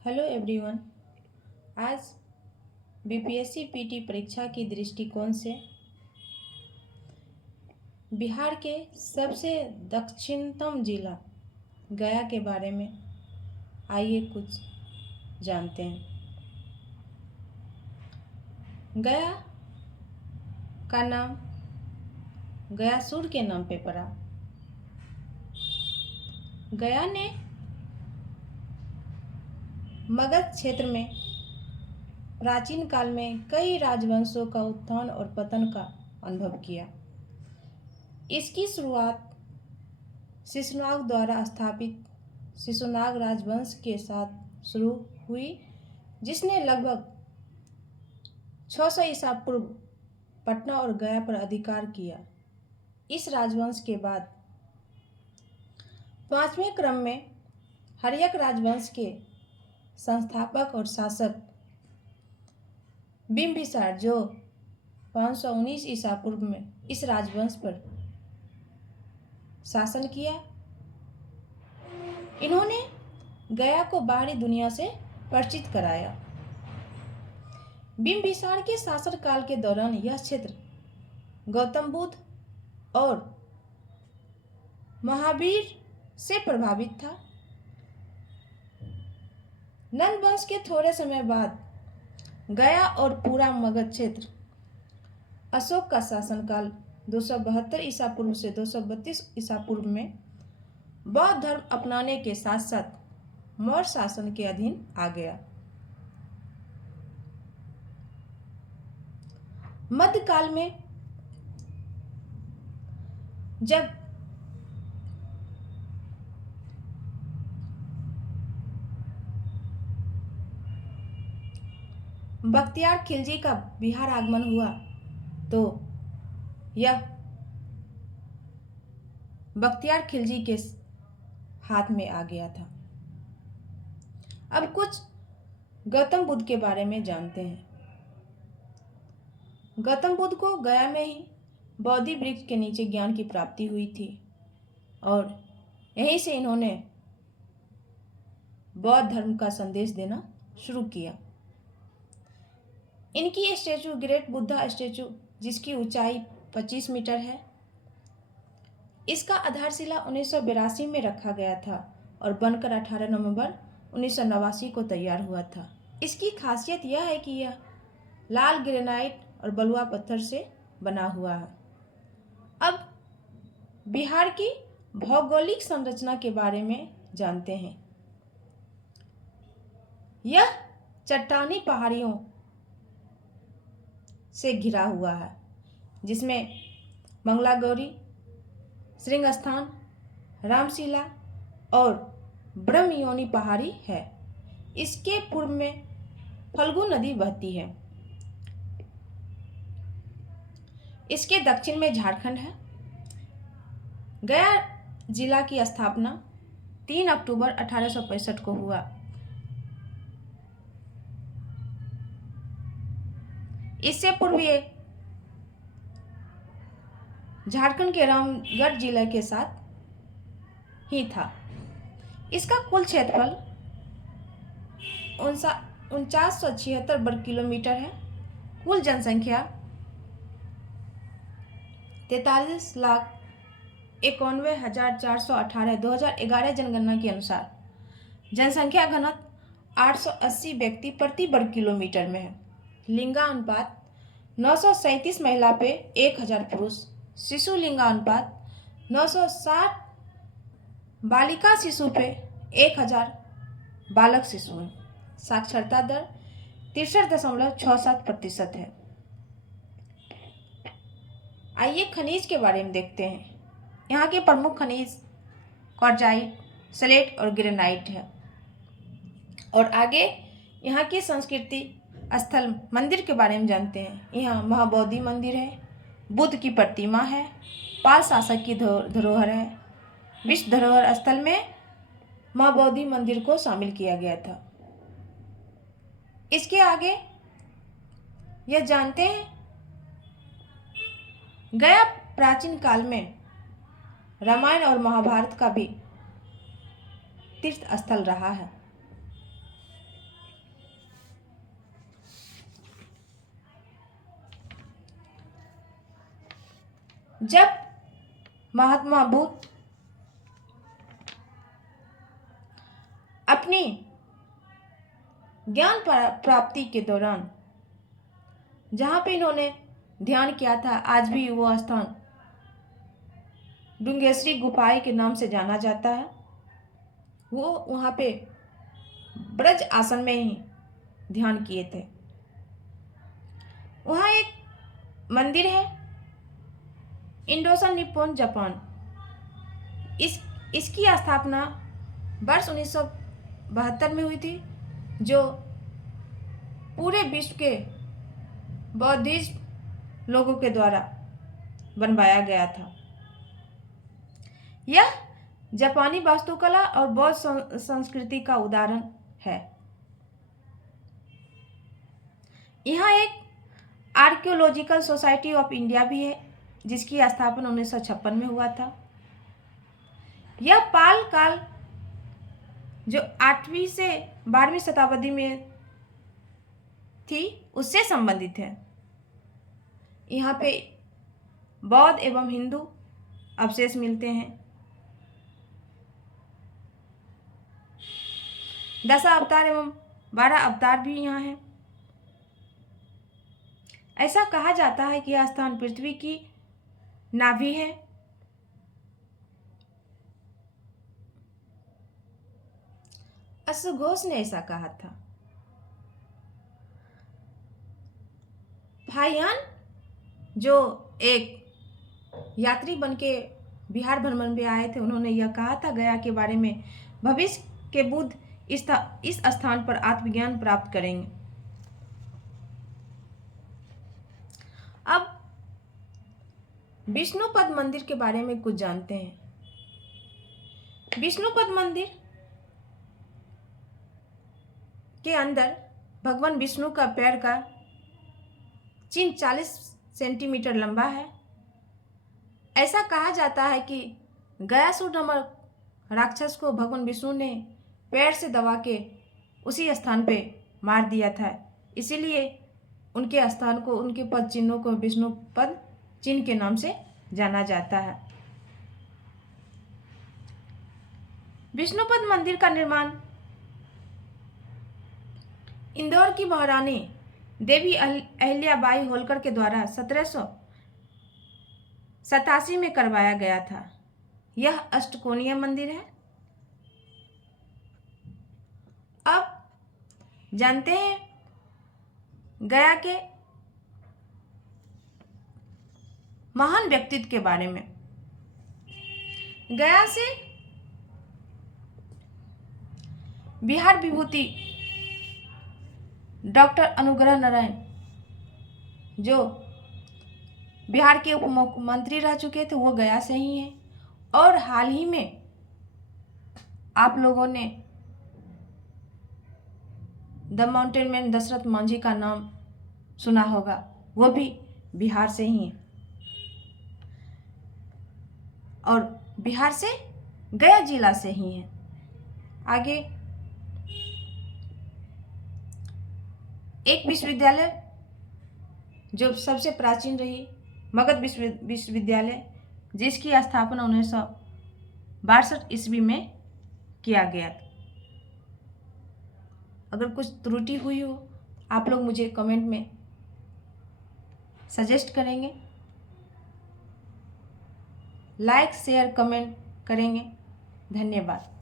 Hello everyone. आज BPSC PT परीक्षा की दृष्टिकोण से बिहार के सबसे दक्षिणतम जिला गया के बारे में आइए कुछ जानते हैं। गया का नाम गयासुर के नाम पे पड़ा। गया ने मगध क्षेत्र में प्राचीन काल में कई राजवंशों का उत्थान और पतन का अनुभव किया। इसकी शुरुआत शिशुनाग द्वारा स्थापित शिशुनाग राजवंश के साथ शुरू हुई, जिसने लगभग 600 ईसा पूर्व पटना और गया पर अधिकार किया। इस राजवंश के बाद पांचवें क्रम में हर्यक राजवंश के संस्थापक और शासक बिंबिसार, जो 519 ईसा पूर्व में इस राजवंश पर शासन किया। इन्होंने गया को बाहरी दुनिया से परिचित कराया। बिंबिसार के शासनकाल के दौरान यह क्षेत्र गौतम बुद्ध और महावीर से प्रभावित था। नंद वंश के थोड़े समय बाद गया और पूरा मगध क्षेत्र अशोक का शासनकाल 272 ईसा पूर्व से 232 ईसा पूर्व में बौद्ध धर्म अपनाने के साथ साथ मौर्य शासन के अधीन आ गया। मध्यकाल में जब बख्तियार खिलजी का बिहार आगमन हुआ तो यह बख्तियार खिलजी के हाथ में आ गया था। अब कुछ गौतम बुद्ध के बारे में जानते हैं। गौतम बुद्ध को गया में ही बोधि वृक्ष के नीचे ज्ञान की प्राप्ति हुई थी और यहीं से इन्होंने बौद्ध धर्म का संदेश देना शुरू किया। इनकी स्टैचू ग्रेट बुद्धा स्टैचू, जिसकी ऊंचाई 25 मीटर है, इसका आधारशिला 1982 में रखा गया था और बनकर 18 नवंबर 1989 को तैयार हुआ था। इसकी खासियत यह है कि यह लाल ग्रेनाइट और बलुआ पत्थर से बना हुआ है। अब बिहार की भौगोलिक संरचना के बारे में जानते हैं। यह चट्टानी पहाड़ियों से घिरा हुआ है, जिसमें मंगलागौरी, श्रृंगस्थान, रामशिला और ब्रह्मयोनी पहाड़ी है। इसके पूर्व में फल्गु नदी बहती है। इसके दक्षिण में झारखंड है। गया जिला की स्थापना 3 अक्टूबर 1865 को हुआ। इससे पूर्व ये झारखंड के रामगढ़ जिले के साथ ही था। इसका कुल क्षेत्रफल 4976 वर्ग किलोमीटर है। कुल जनसंख्या 43,91,418 2011 जनगणना के अनुसार जनसंख्या घनत्व 880 व्यक्ति प्रति वर्ग किलोमीटर में है। लिंगानुपात 937 महिला पे 1000 पुरुष। शिशु लिंगानुपात 960 बालिका शिशु पे 1000 बालक शिशु हैं। साक्षरता दर 63.67% है। आइए खनिज के बारे में देखते हैं। यहाँ के प्रमुख खनिज क्वार्जाइट, स्लेट और ग्रेनाइट है। और आगे यहाँ की संस्कृति स्थल मंदिर के बारे में जानते हैं। यहाँ महाबोधि मंदिर है, बुद्ध की प्रतिमा है, पाल शासक की धरोहर है। विश्व धरोहर स्थल में महाबोधि मंदिर को शामिल किया गया था। इसके आगे यह जानते हैं, गया प्राचीन काल में रामायण और महाभारत का भी तीर्थ स्थल रहा है। जब महात्मा बुद्ध अपनी ज्ञान प्राप्ति के दौरान जहाँ पे इन्होंने ध्यान किया था, आज भी वो स्थान डुंगेश्वरी गुफाएं के नाम से जाना जाता है। वो वहाँ पे ब्रज आसन में ही ध्यान किए थे। वहाँ एक मंदिर है, इंडोसन निप्पॉन जापान। इसकी स्थापना वर्ष 1972 में हुई थी, जो पूरे विश्व के बौद्धिस्ट लोगों के द्वारा बनवाया गया था। यह जापानी वास्तुकला और बौद्ध संस्कृति का उदाहरण है। यहाँ एक आर्कियोलॉजिकल सोसाइटी ऑफ इंडिया भी है, जिसकी स्थापना 1956 में हुआ था। यह पाल काल जो 8वीं से 12वीं शताब्दी में थी, उससे संबंधित है। यहाँ पे बौद्ध एवं हिंदू अवशेष मिलते हैं। 10 अवतार एवं 12 अवतार भी यहाँ हैं। ऐसा कहा जाता है कि यह स्थान पृथ्वी की नाभि है। अश्वघोष ने ऐसा कहा था। फाहियान जो एक यात्री बनके बिहार भ्रमण में आए थे, उन्होंने यह कहा था गया के बारे में, भविष्य के बुद्ध इस स्थान पर आत्मज्ञान प्राप्त करेंगे। अब विष्णुपद मंदिर के बारे में कुछ जानते हैं। विष्णुपद मंदिर के अंदर भगवान विष्णु का पैर का चिन्ह 40 सेंटीमीटर लंबा है। ऐसा कहा जाता है कि गयासुर नामक राक्षस को भगवान विष्णु ने पैर से दबा के उसी स्थान पे मार दिया था। इसीलिए उनके स्थान को, उनके पद चिन्हों को विष्णुपद चिन्ह के नाम से जाना जाता है। विष्णुपद मंदिर का निर्माण इंदौर की महारानी देवी अहिल्याबाई होलकर के द्वारा 1787 में करवाया गया था। यह अष्टकोणीय मंदिर है। अब जानते हैं गया के महान व्यक्तित्व के बारे में। गया से बिहार विभूति डॉक्टर अनुग्रह नारायण, जो बिहार के उप मुख्यमंत्री रह चुके थे, वो गया से ही हैं। और हाल ही में आप लोगों ने the mountain man Dashrath Manjhi का नाम सुना होगा, वो भी बिहार से ही हैं। और बिहार से गया जिला से ही हैं। आगे एक विश्वविद्यालय जो सबसे प्राचीन रही, मगध विश्वविद्यालय, जिसकी स्थापना 1962 ईस्वी में किया गया। अगर कुछ त्रुटि हुई हो, आप लोग मुझे कमेंट में सजेस्ट करेंगे, लाइक शेयर कमेंट करेंगे। धन्यवाद।